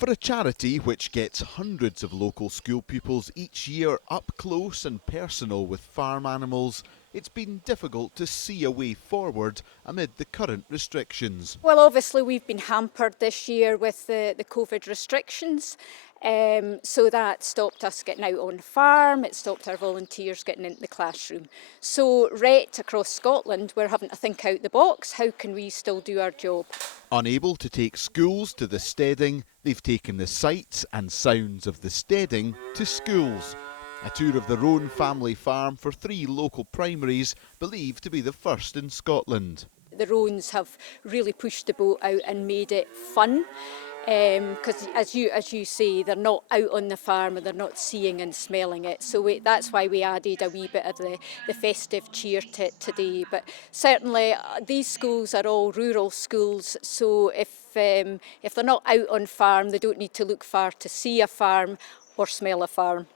For a charity which gets hundreds of local school pupils each year up close and personal with farm animals, it's been difficult to see a way forward amid the current restrictions. Well, obviously we've been hampered this year with the COVID restrictions. So that stopped us getting out on the farm, it stopped our volunteers getting into the classroom. So RHET across Scotland, we're having to think out the box. How can we still do our job? Unable to take schools to the steading, they've taken the sights and sounds of the steading to schools. A tour of their own family farm for 3 local primaries, believed to be the first in Scotland. The Roans have really pushed the boat out and made it fun. Because as you say, they're not out on the farm and they're not seeing and smelling it. So that's why we added a wee bit of the festive cheer to it today. But certainly these schools are all rural schools, so if they're not out on farm, they don't need to look far to see a farm or smell a farm.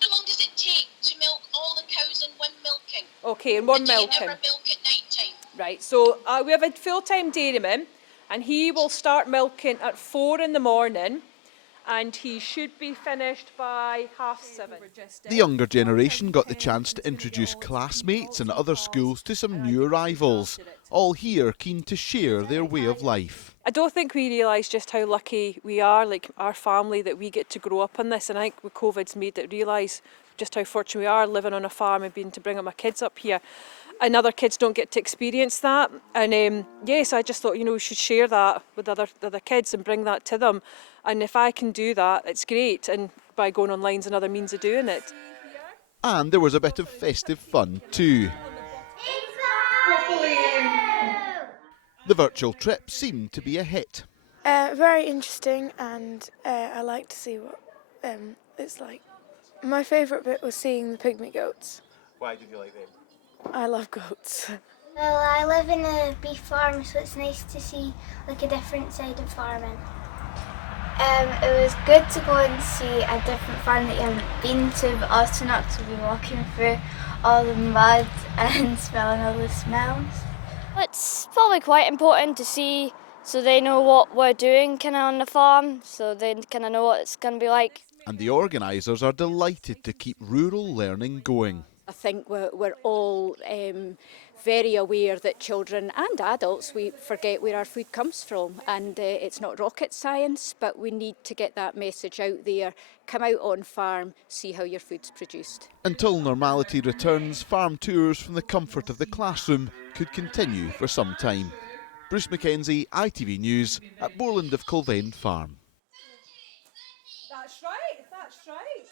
How long does it take to milk all the cows in one milking? Okay, and one Do you milking. ever milk at night time? Right, so we have a full-time dairyman and he will start milking at 4 in the morning and he should be finished by 7:30. The younger generation got the chance to introduce classmates and other schools to some new arrivals, all here keen to share their way of life. I don't think we realise just how lucky we are, like our family, that we get to grow up in this, and I think with COVID's made it realise just how fortunate we are living on a farm and being to bring up my kids up here. And other kids don't get to experience that. And yes, I just thought, we should share that with other kids and bring that to them. And if I can do that, it's great. And by going online's another means of doing it. And there was a bit of festive fun too. The virtual trip seemed to be a hit. Very interesting, and I like to see what it's like. My favourite bit was seeing the pygmy goats. Why did you like them? I love goats. Well, I live in a beef farm, so it's nice to see a different side of farming. It was good to go and see a different farm that you haven't been to, but also not to be walking through all the mud and smelling all the smells. It's probably quite important to see so they know what we're doing kind of on the farm, so they kind of know what it's going to be like. And the organisers are delighted to keep rural learning going. I think we're all very aware that children and adults, we forget where our food comes from, and it's not rocket science, but we need to get that message out there. Come out on farm, see how your food's produced. Until normality returns, farm tours from the comfort of the classroom could continue for some time. Bruce Mackenzie, ITV News at Borland of Culvein Farm. That's right, that's right.